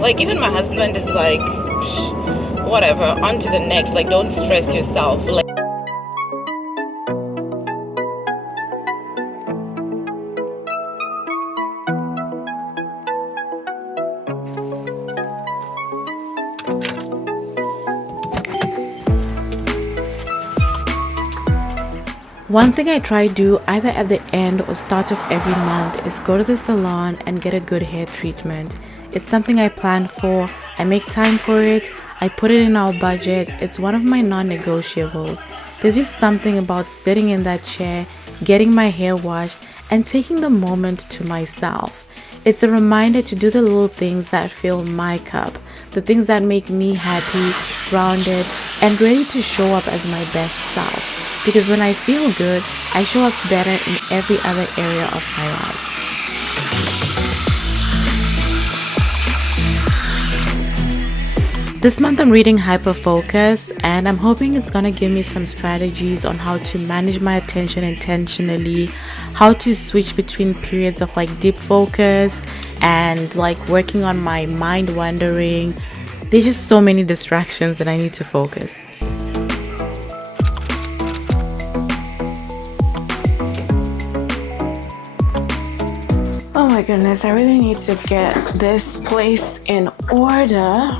Like, even my husband is like, "Psh, whatever, on to the next. Like, don't stress yourself." Like, one thing I try to do either at the end or start of every month is go to the salon and get a good hair treatment. It's something I plan for, I make time for it, I put it in our budget. It's one of my non-negotiables. There's just something about sitting in that chair, getting my hair washed, and taking the moment to myself. It's a reminder to do the little things that fill my cup, the things that make me happy, grounded, and ready to show up as my best self. Because when I feel good, I show up better in every other area of my life. This month I'm reading Hyperfocus, and I'm hoping it's gonna give me some strategies on how to manage my attention intentionally, how to switch between periods of like deep focus and like working on my mind wandering. There's just so many distractions and I need to focus. Oh my goodness, I really need to get this place in order.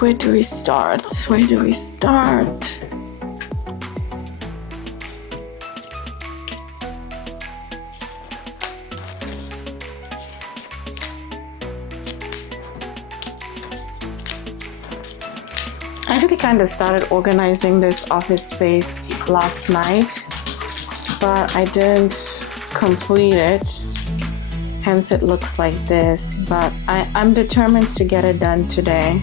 Where do we start? Where do we start? I actually kind of started organizing this office space last night, but I didn't complete it, hence it looks like this. But I'm determined to get it done today.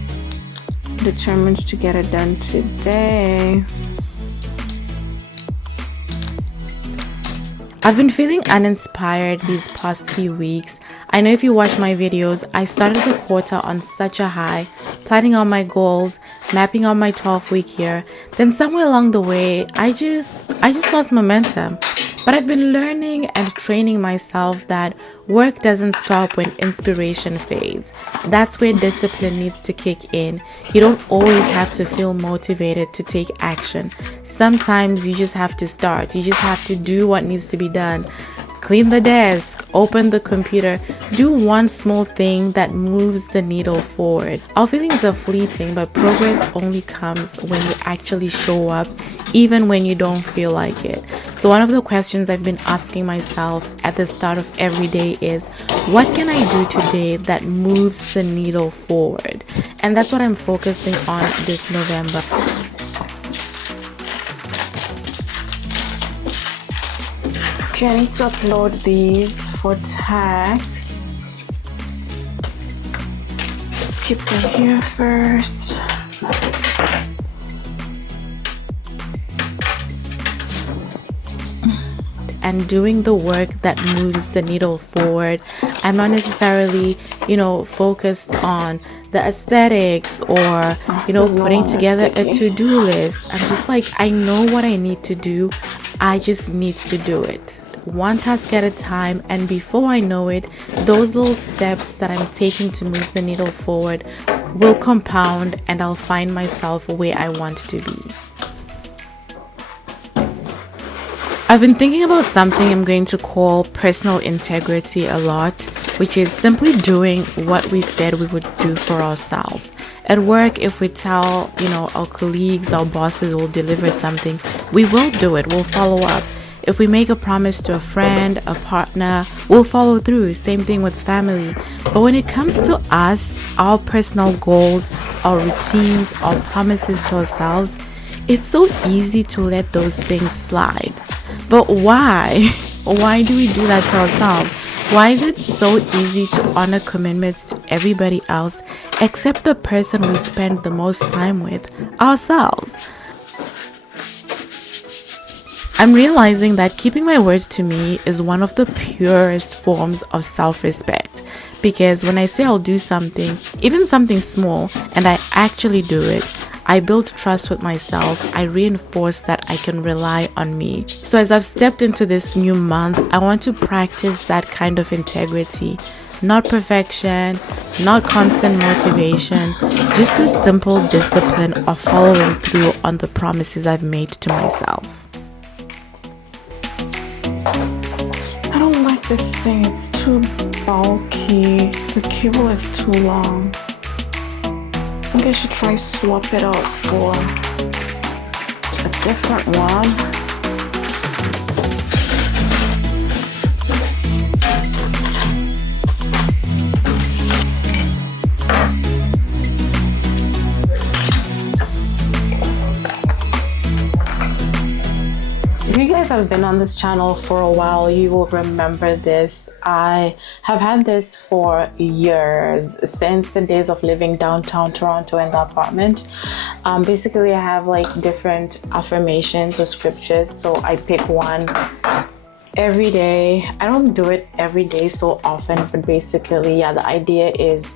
I've been feeling uninspired these past few weeks. I know if you watch my videos, I started the quarter on such a high, planning out my goals, mapping out my 12-week year. Then somewhere along the way, I just lost momentum. But I've been learning and training myself that work doesn't stop when inspiration fades. That's where discipline needs to kick in. You don't always have to feel motivated to take action. Sometimes you just have to start. You just have to do what needs to be done. Clean the desk, open the computer, do one small thing that moves the needle forward. Our feelings are fleeting, but progress only comes when you actually show up, even when you don't feel like it. So one of the questions I've been asking myself at the start of every day is, what can I do today that moves the needle forward? And that's what I'm focusing on this November. Okay, I need to upload these for tags. Skip them here first. And doing the work that moves the needle forward. I'm not necessarily, focused on the aesthetics or, putting together a to-do list. I'm just like, I know what I need to do. I just need to do it. One task at a time, and before I know it, those little steps that I'm taking to move the needle forward will compound, and I'll find myself where I want to be. I've been thinking about something I'm going to call personal integrity a lot, which is simply doing what we said we would do for ourselves. At work, if we tell, our colleagues, our bosses will deliver something, we will do it, we'll follow up. If we make a promise to a friend, a partner, we'll follow through. Same thing with family. But when it comes to us, our personal goals, our routines, our promises to ourselves, it's so easy to let those things slide. But why? Why do we do that to ourselves? Why is it so easy to honor commitments to everybody else except the person we spend the most time with, ourselves? I'm realizing that keeping my word to me is one of the purest forms of self-respect. Because when I say I'll do something, even something small, and I actually do it, I build trust with myself. I reinforce that I can rely on me. So as I've stepped into this new month, I want to practice that kind of integrity. not perfection, not constant motivation, just the simple discipline of following through on the promises I've made to myself. I don't like this thing, it's too bulky. The cable is too long. I think I should try swap it out for a different one. If you guys have been on this channel for a while, you will remember this. I have had this for years, since the days of living downtown Toronto in the apartment. Basically, I have like different affirmations or scriptures, so I pick one every day. I don't do it every day so often, but basically, yeah, the idea is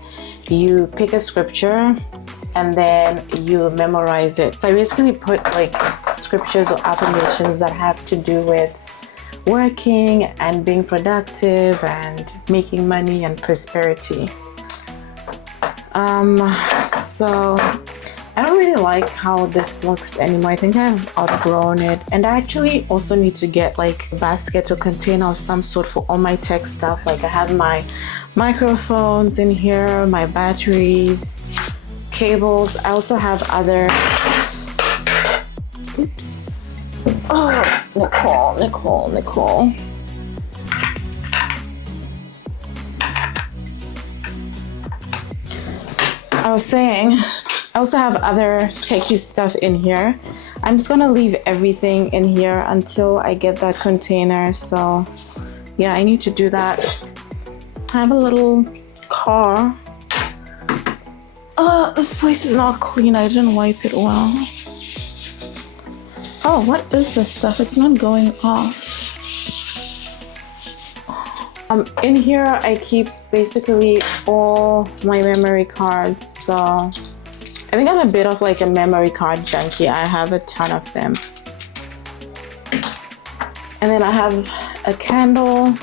you pick a scripture and then you memorize it. So I basically put like scriptures or affirmations that have to do with working and being productive and making money and prosperity. So I don't really like how this looks anymore. I think I've outgrown it, and I actually also need to get like a basket or container of some sort for all my tech stuff. Like I have my microphones in here, my batteries, cables. I also have other, oops, oh, Nicole. I was saying, I also have other techie stuff in here. I'm just gonna leave everything in here until I get that container. So yeah, I need to do that. I have a little car. This place is not clean. I didn't wipe it well. Oh, what is this stuff? It's not going off. In here, I keep basically all my memory cards. So I think I'm a bit of like a memory card junkie. I have a ton of them. And then I have a candle.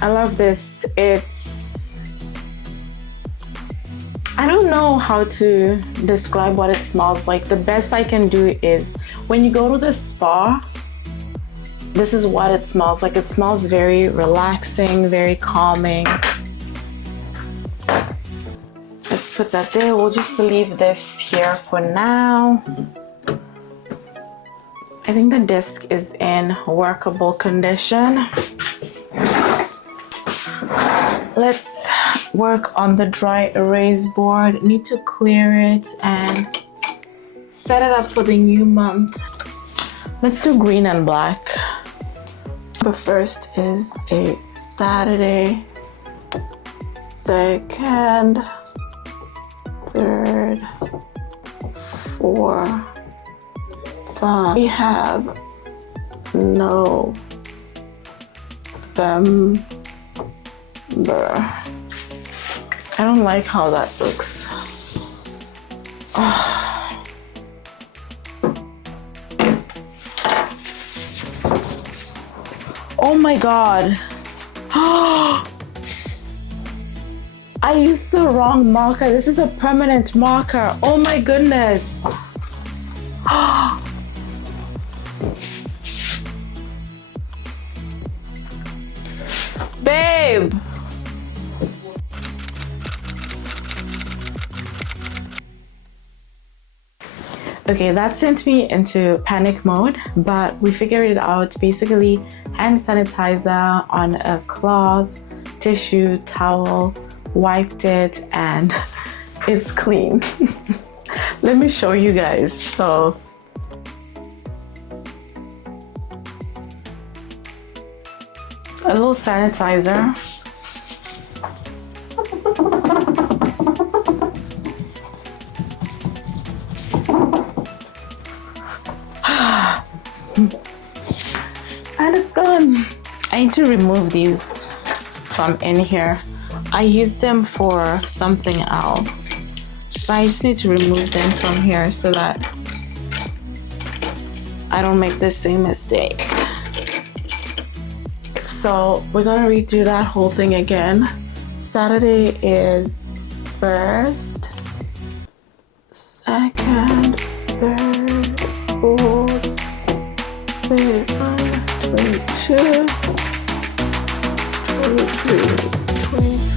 I love this. I don't know how to describe what it smells like. The best I can do is when you go to the spa, this is what it smells like. It smells very relaxing, very calming. Let's put that there. We'll just leave this here for now. I think the disc is in workable condition. Let's work on the dry erase board. Need to clear it and set it up for the new month. Let's do green and black. But first is a Saturday, 2nd, 3rd, 4th. We have November. I don't like how that looks. Oh my god. I used the wrong marker. This is a permanent marker. Oh my goodness. Babe. Okay, that sent me into panic mode, but we figured it out. Basically, hand sanitizer on a cloth, tissue, towel, wiped it, and it's clean. Let me show you guys. So a little sanitizer. And it's gone. I need to remove these from in here. I use them for something else. So I just need to remove them from here so that I don't make the same mistake. So we're gonna redo that whole thing again. Saturday is first, second, third, fourth, fifth, 22, 23, 24.